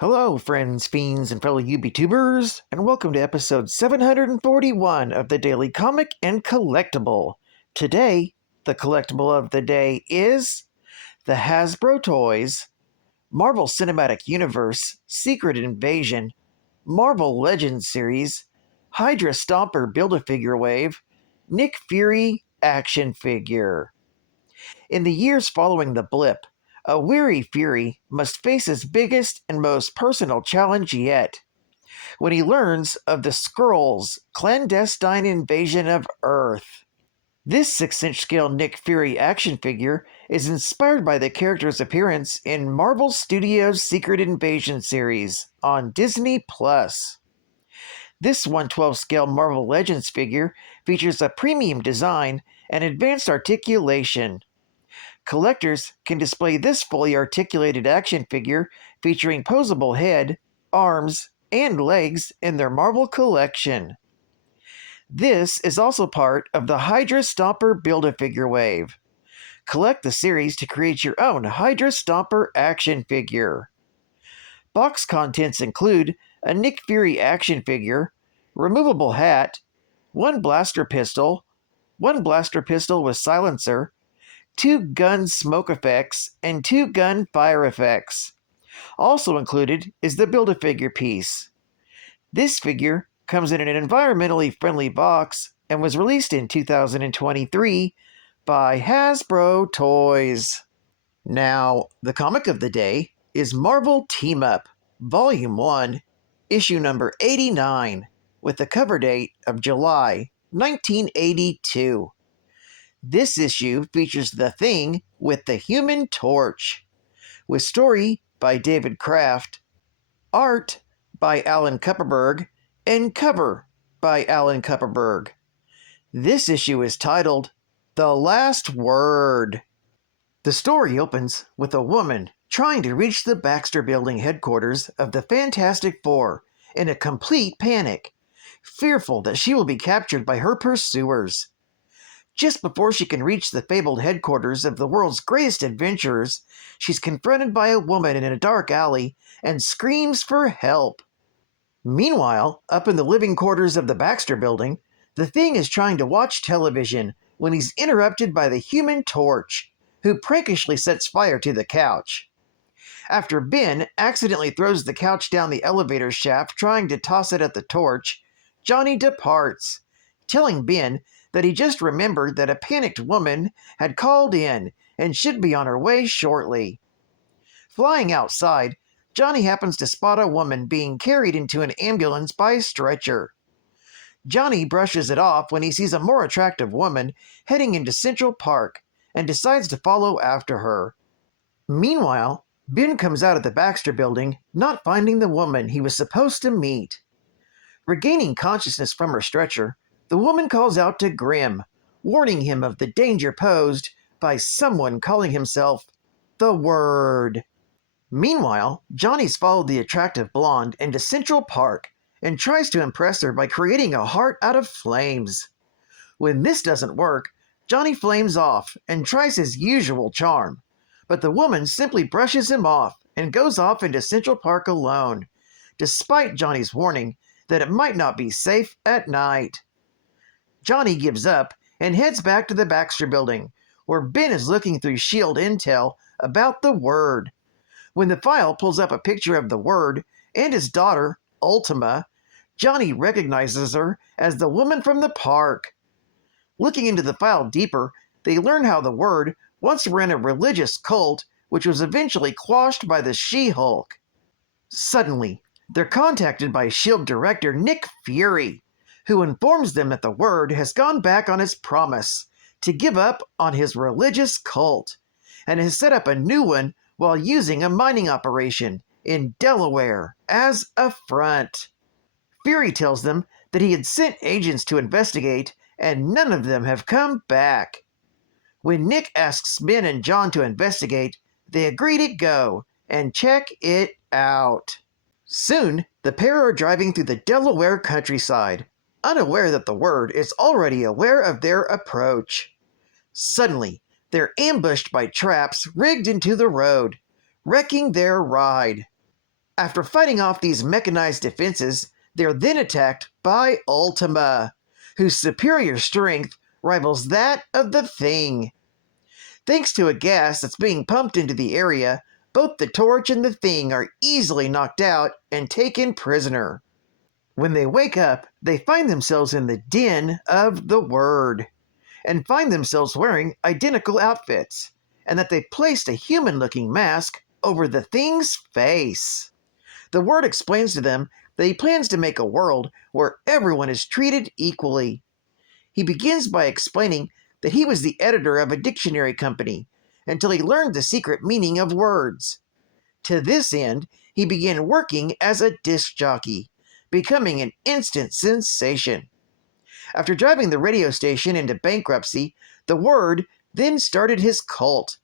Hello, friends, fiends, and fellow UBTubers, and welcome to episode 741 of the Daily Comic and Collectible. Today, the collectible of the day is the Hasbro Toys, Marvel Cinematic Universe, Secret Invasion, Marvel Legends Series, Hydra Stomper Build-A-Figure Wave, Nick Fury Action Figure. In the years following the blip, a weary Fury must face his biggest and most personal challenge yet, when he learns of the Skrulls' clandestine invasion of Earth. This 6-inch scale Nick Fury action figure is inspired by the character's appearance in Marvel Studios' Secret Invasion series on Disney+. This 1/12 scale Marvel Legends figure features a premium design and advanced articulation. Collectors can display this fully articulated action figure featuring posable head, arms, and legs in their Marvel collection. This is also part of the Hydra Stomper Build-A-Figure wave. Collect the series to create your own Hydra Stomper action figure. Box contents include a Nick Fury action figure, removable hat, one blaster pistol with silencer, 2 gun smoke effects, and 2 gun fire effects. Also included is the Build-A-Figure piece. This figure comes in an environmentally friendly box and was released in 2023 by Hasbro Toys. Now, the comic of the day is Marvel Team Up, Volume 1, issue number 89, with the cover date of July 1982. This issue features The Thing with the Human Torch, with story by David Kraft, art by Alan Kupperberg, and cover by Alan Kupperberg. This issue is titled The Last Word. The story opens with a woman trying to reach the Baxter Building headquarters of the Fantastic Four in a complete panic, fearful that she will be captured by her pursuers. Just before she can reach the fabled headquarters of the world's greatest adventurers, she's confronted by a woman in a dark alley and screams for help. Meanwhile, up in the living quarters of the Baxter Building, the Thing is trying to watch television when he's interrupted by the Human Torch, who prankishly sets fire to the couch. After Ben accidentally throws the couch down the elevator shaft trying to toss it at the torch, Johnny departs, telling Ben that he just remembered that a panicked woman had called in and should be on her way shortly. Flying outside, Johnny happens to spot a woman being carried into an ambulance by a stretcher. Johnny brushes it off when he sees a more attractive woman heading into Central Park and decides to follow after her. Meanwhile, Ben comes out of the Baxter Building, not finding the woman he was supposed to meet. Regaining consciousness from her stretcher, the woman calls out to Grimm, warning him of the danger posed by someone calling himself the Word. Meanwhile, Johnny's followed the attractive blonde into Central Park and tries to impress her by creating a heart out of flames. When this doesn't work, Johnny flames off and tries his usual charm, but the woman simply brushes him off and goes off into Central Park alone, despite Johnny's warning that it might not be safe at night. Johnny gives up and heads back to the Baxter Building, where Ben is looking through S.H.I.E.L.D. intel about the Word. When the file pulls up a picture of the Word and his daughter, Ultima, Johnny recognizes her as the woman from the park. Looking into the file deeper, they learn how the Word once ran a religious cult which was eventually quashed by the She-Hulk. Suddenly, they're contacted by S.H.I.E.L.D. director Nick Fury, who informs them that the Word has gone back on his promise to give up on his religious cult, and has set up a new one while using a mining operation in Delaware as a front. Fury tells them that he had sent agents to investigate, and none of them have come back. When Nick asks Ben and John to investigate, they agree to go and check it out. Soon, the pair are driving through the Delaware countryside, unaware that the Word is already aware of their approach. Suddenly, they're ambushed by traps rigged into the road, wrecking their ride. After fighting off these mechanized defenses, they're then attacked by Ultima, whose superior strength rivals that of the Thing. Thanks to a gas that's being pumped into the area, both the Torch and the Thing are easily knocked out and taken prisoner. When they wake up, they find themselves in the den of the Word, and find themselves wearing identical outfits, and that they've placed a human-looking mask over the Thing's face. The Word explains to them that he plans to make a world where everyone is treated equally. He begins by explaining that he was the editor of a dictionary company until he learned the secret meaning of words. To this end, he began working as a disc jockey, becoming an instant sensation. After driving the radio station into bankruptcy, the Word then started his cult.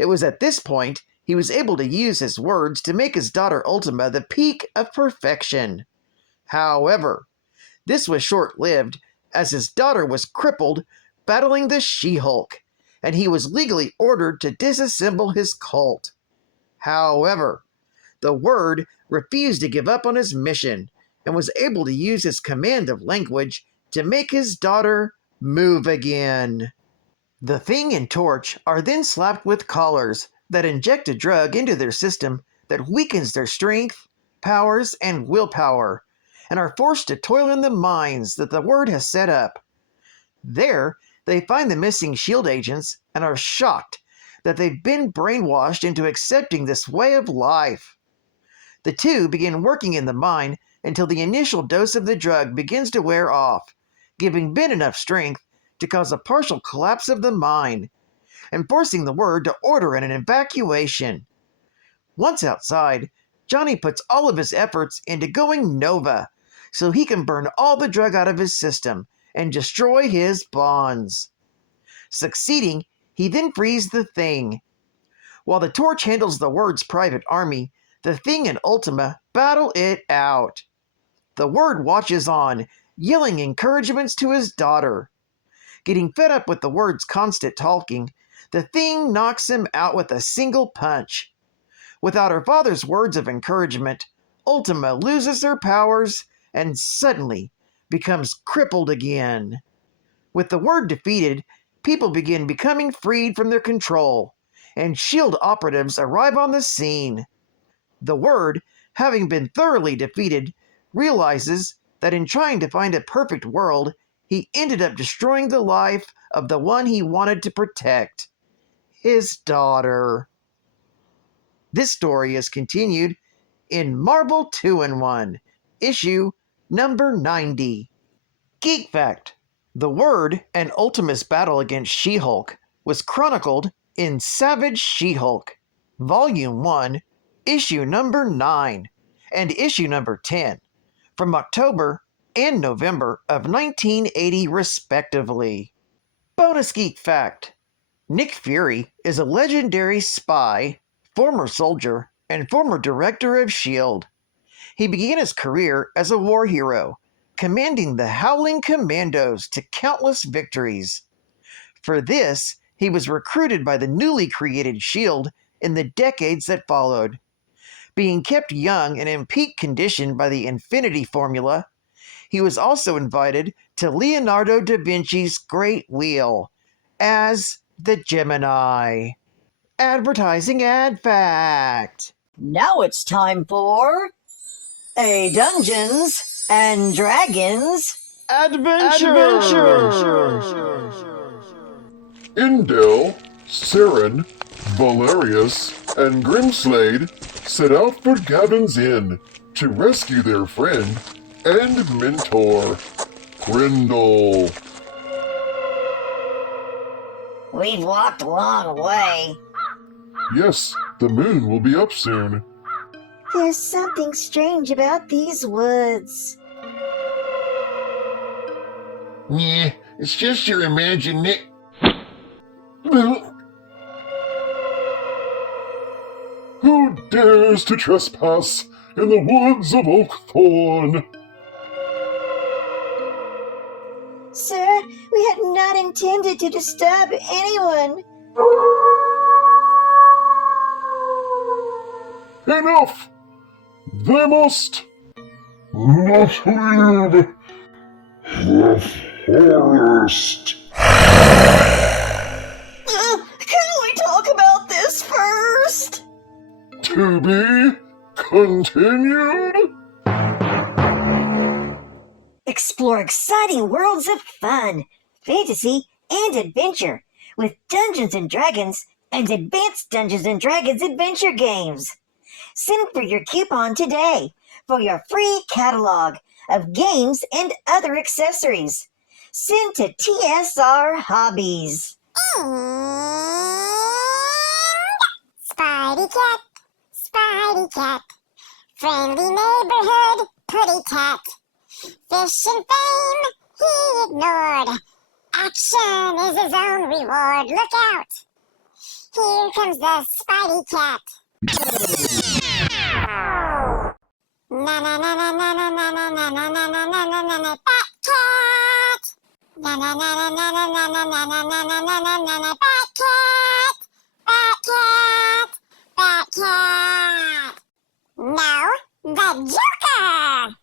It was at this point he was able to use his words to make his daughter Ultima the peak of perfection. However, this was short-lived, as his daughter was crippled battling the She-Hulk, and he was legally ordered to disassemble his cult. However, the Word refused to give up on his mission and was able to use his command of language to make his daughter move again. The Thing and Torch are then slapped with collars that inject a drug into their system that weakens their strength, powers, and willpower, and are forced to toil in the mines that the Word has set up. There, they find the missing S.H.I.E.L.D. agents and are shocked that they've been brainwashed into accepting this way of life. The two begin working in the mine until the initial dose of the drug begins to wear off, giving Ben enough strength to cause a partial collapse of the mine, and forcing the Word to order an evacuation. Once outside, Johnny puts all of his efforts into going Nova, so he can burn all the drug out of his system and destroy his bonds. Succeeding, he then frees the Thing. While the Torch handles the Word's private army, the Thing and Ultima battle it out. The Word watches on, yelling encouragements to his daughter. Getting fed up with the Word's constant talking, the Thing knocks him out with a single punch. Without her father's words of encouragement, Ultima loses her powers and suddenly becomes crippled again. With the Word defeated, people begin becoming freed from their control, and S.H.I.E.L.D. operatives arrive on the scene. The Word, having been thoroughly defeated, realizes that in trying to find a perfect world, he ended up destroying the life of the one he wanted to protect, his daughter. This story is continued in Marvel 2-in-1, issue number 90. Geek Fact: The Word and Ultima's battle against She-Hulk was chronicled in Savage She-Hulk, Volume 1, issue number 9, and issue number 10, from October and November of 1980 respectively. Bonus Geek Fact: Nick Fury is a legendary spy, former soldier, and former director of S.H.I.E.L.D. He began his career as a war hero, commanding the Howling Commandos to countless victories. For this, he was recruited by the newly created S.H.I.E.L.D. in the decades that followed. Being kept young and in peak condition by the Infinity Formula, he was also invited to Leonardo da Vinci's Great Wheel as the Gemini. Advertising ad fact. Now it's time for a Dungeons and Dragons Adventure! Indel, Saren, Valerius, and Grimslade set out for Gavin's Inn to rescue their friend and mentor, Grindel. We've walked a long way. Yes, the moon will be up soon. There's something strange about these woods. Yeah, it's just your imagination. Who dares to trespass in the woods of Oakthorn? Sir, we had not intended to disturb anyone. Enough! They must not leave the forest. Can we talk about this first? To be continued? Explore exciting worlds of fun, fantasy, and adventure with Dungeons & Dragons and Advanced Dungeons & Dragons adventure games. Send for your coupon today for your free catalog of games and other accessories. Send to TSR Hobbies. And Spidey Cat, friendly neighborhood putty cat. Fish and fame he ignored. Action is his own reward. Look out! Here comes the Spidey Cat. Na na na na na na na na na na na na na na na na Bat Cat. Na na na na na na na na na na na na na na na Bat Cat. Bat Cat. Bat Cat. Now the Joker.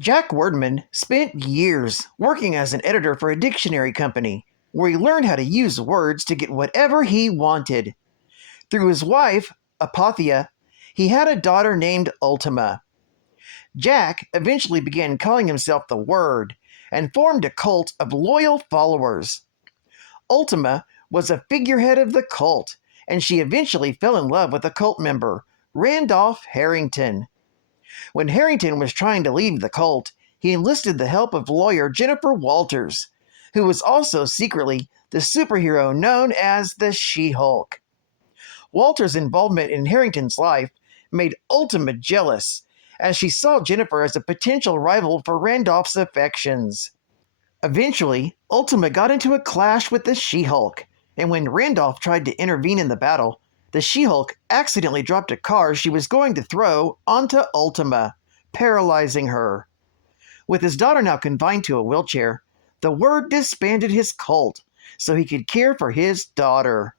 Jack Wordman spent years working as an editor for a dictionary company, where he learned how to use words to get whatever he wanted. Through his wife, Apothea, he had a daughter named Ultima. Jack eventually began calling himself the Word and formed a cult of loyal followers. Ultima was a figurehead of the cult, and she eventually fell in love with a cult member, Randolph Harrington. When Harrington was trying to leave the cult, he enlisted the help of lawyer Jennifer Walters, who was also secretly the superhero known as the She-Hulk. Walters' involvement in Harrington's life made Ultima jealous, as she saw Jennifer as a potential rival for Randolph's affections. Eventually, Ultima got into a clash with the She-Hulk, and when Randolph tried to intervene in the battle, the She-Hulk accidentally dropped a car she was going to throw onto Ultima, paralyzing her. With his daughter now confined to a wheelchair, the Word disbanded his cult so he could care for his daughter.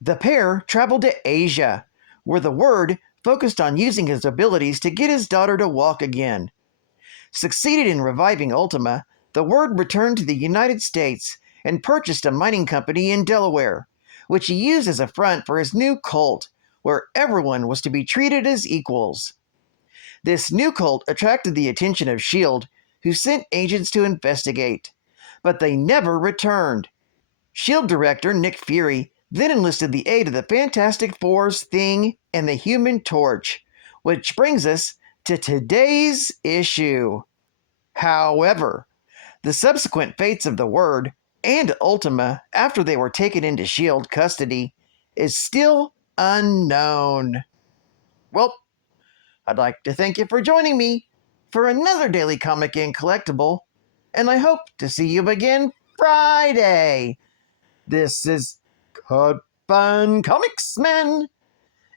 The pair traveled to Asia, where the Word focused on using his abilities to get his daughter to walk again. Succeeded in reviving Ultima, the Word returned to the United States and purchased a mining company in Delaware, which he used as a front for his new cult, where everyone was to be treated as equals. This new cult attracted the attention of S.H.I.E.L.D., who sent agents to investigate, but they never returned. S.H.I.E.L.D. director Nick Fury then enlisted the aid of the Fantastic Four's Thing and the Human Torch, which brings us to today's issue. However, the subsequent fates of the Word and Ultima after they were taken into S.H.I.E.L.D. custody is still unknown. Well, I'd like to thank you for joining me for another Daily Comic and Collectible, and I hope to see you again Friday. This is Cut Fun Comics Man,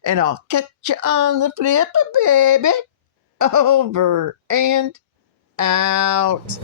and I'll catch you on the flipper, baby. Over and out.